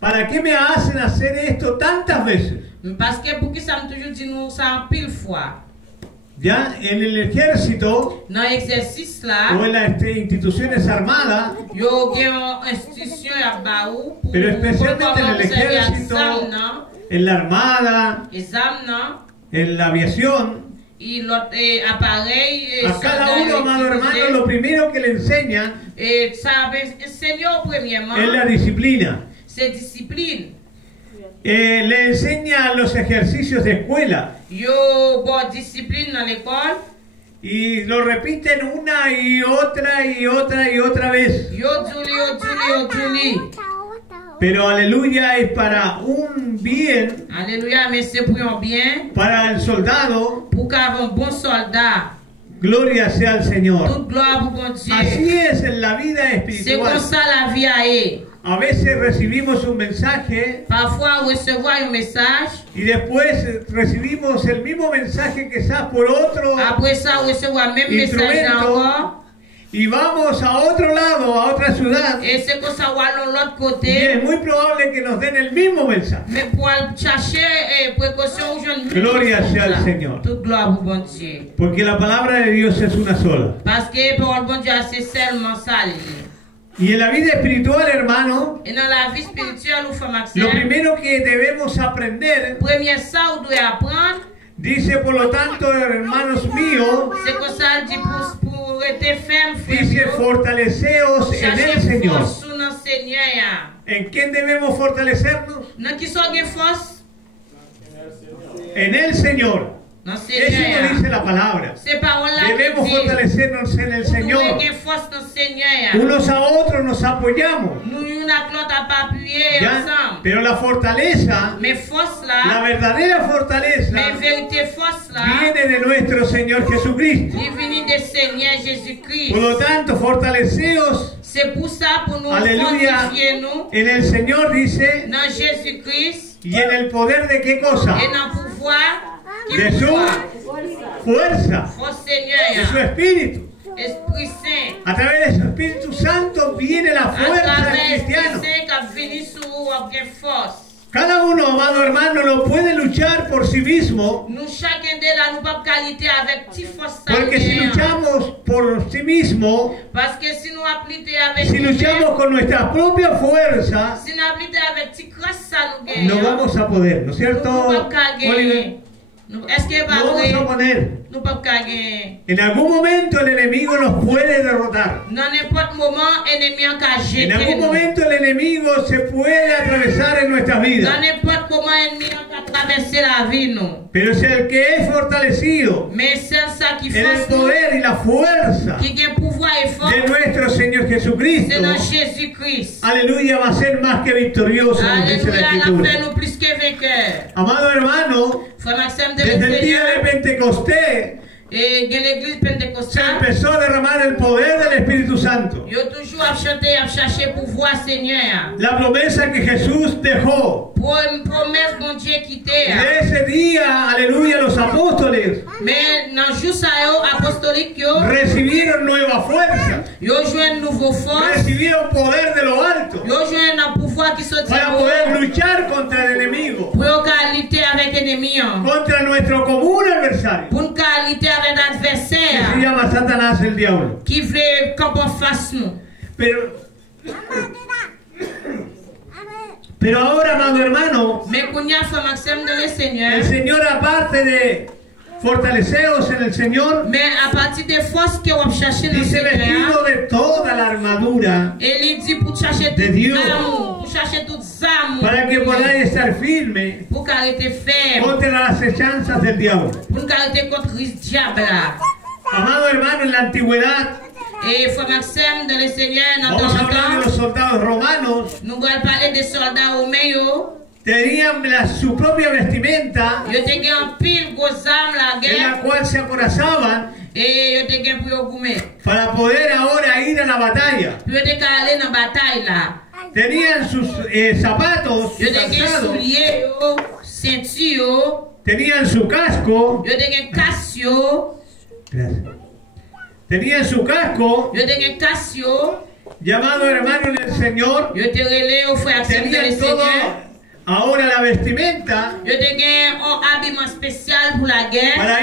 ¿Para qué me hacen hacer esto tantas veces? Parce que pour qui ça me toujours dit nous ça en pile fois. Ya en el ejército Dans l'exercice o là, en las instituciones armadas, yo gen une institution à baou pour pero especialmente en el ejército, en la armada, exam non, en la aviación, et l'autre appareil a cada uno, amado hermano, lo primero que le enseñan et ça enseigner premièrement es la disciplina. c'est discipline. Le enseña los ejercicios de escuela Yo bon discipline dans l'école. y lo repiten una y otra y otra y otra vez. Yo Julie. Pero aleluya, es para un bien, Alléluia, mais c'est pour un bien, para el soldado. pour qu'avoir un bon soldat. Gloria sea al Señor. Toute gloire pour bon Dieu. Así es en la vida C'est comme espiritual. ça la vie a est. A veces recibimos un mensaje Parfois, recevoir un message. y después recibimos el mismo mensaje quizás por otro Après ça, recevoir même message instrumento encore. y vamos a otro lado, a otra ciudad. Et c'est comme ça, on va de l'autre Y côté. es muy probable que nos den el mismo mensaje. Mais pour aller chercher précaution, je ne Gloria sea al Señor. toute gloire pour bon Dieu. Porque la palabra de Dios es una sola. Parce que parole bon Dieu, c'est seulement ça. Y en la vida espiritual, hermano, Et dans la vie spirituelle, ou femme lo Maxime, primero que debemos aprender, premier ça, on doit apprendre. dice por lo tanto, hermanos míos, C'est comme ça, dit pour être ferme, dice fortaleceos en el Señor. force sous notre Seigneur. ¿En quién debemos fortalecernos? Dans qui sont des forces? En el Señor. Dans Eso lo Seigneur. dice la palabra. C'est parole là Debemos qui dit. fortalecernos en el Nous Señor. avons des forces dans Seigneur. Unos a otros nos apoyamos. Nous, une à l'autre, à pas appuyer ¿ya? ensemble. Pero la fortaleza, Mais force la là, verdadera fortaleza, mais vérité force là, viene de nuestro Señor Jesucristo. il vient de Seigneur Jésus-Christ. Por lo tanto, fortaleceos C'est pour ça, pour nous Aleluya. fortifier nous, en el Señor, dice, dans Jésus-Christ, y en el poder de qué cosa? et dans le pouvoir qui De su pouvoir. fuerza, Force de su Seigneur, Espíritu. Esprit Saint, A través de su Espíritu Santo viene la à fuerza del travers Esprit cristiano. Saint qui a venu sur vous avec force. Cada uno, amado hermano, no puede luchar por sí mismo, Nous, chacun de là, nous pas qualité avec petite force. porque si luchamos por sí mismo, Parce que si nous appliquons avec si luchamos con nuestra propia fuerza, si nous appliquons avec petite grâce, ça nous gagne. no vamos a poder, ¿no es cierto, Nous pas Oliver? gagner. Est-ce que No pas vamos a vrai? poder. Nous pas gagner. En algún momento el enemigo nos puede derrotar. Dans n'importe moment, ennemi en cas En jeter. algún momento el enemigo se puede atravesar en nuestras Dans vidas. n'importe moment, ennemi en cas traverser la vie, nous. Pero es el que es fortalecido Mais c'est ça qui en el force nous, poder y la fuerza qui gagne pouvoir et force, de nuestro Señor Jesucristo. c'est dans Jésus-Christ. Aleluya, va a ser más que victorioso, nos dice la Alléluia, la Escritura. fait nous plus que vainqueurs. Amado hermano, Frère Maxime de desde el día de Seigneur, Pentecostés et dans l'église se pentecostale, empezó a derramar el poder del Espíritu Santo. yo toujours à chanter, à chercher pouvoir Seigneur. La promesa que Jesús dejó. Pour une promesse, mon Dieu, quitter. De ese día, aleluya, los apóstoles Mais dans le jour ça, apostolique, yo recibieron nueva fuerza, joué une nouvelle force, recibieron poder de lo alto yo joué un pouvoir qui sortit para poder luchar contra el enemigo, pour qualité avec l'ennemi, contra nuestro común adversario, pour une qualité avec que se l'adversaire llama Satanás el diablo. qui veut camper en face nous. Pero ahora, amado hermano, Mais qu'on y a fait Maxime de le Seigneur, el Señor, aparte de fortaleceos en el Señor, mais à partir des forces que on chercher dans le dice vestido Seigneur, de toda la armadura et il dit pour chercher de tout Dios, amour, pour chercher tout amour, para que podáis estar firme pour arrêter ferme, contra las acechanzas del diablo. pour arrêter contre le diable. Amado hermano, en la antigüedad, Et Frère Maxime de le Seigneur, dans vamos a ton hablar de temps, los soldados romanos, nous allons parler des soldats romains. tenían su propia vestimenta Yo te gen un pile gros armes la en guerre, la cual se acorazaban et yo te gen pour yo goumer. para poder ahora ir a la batalla. Puis yo te ka aller dans bataille là. Tenían sus zapatos, Yo su te gen calzado, soulier yo, ceinture yo, tenían su casco, yo te gen casque yo, tenían su casco, yo te gen casque yo, llamado hermano en el Señor, yo te relais au frère Maxime de le tenían todo Seigneur, vestimenta Yo te gen un habillement spécial pour la guerre. para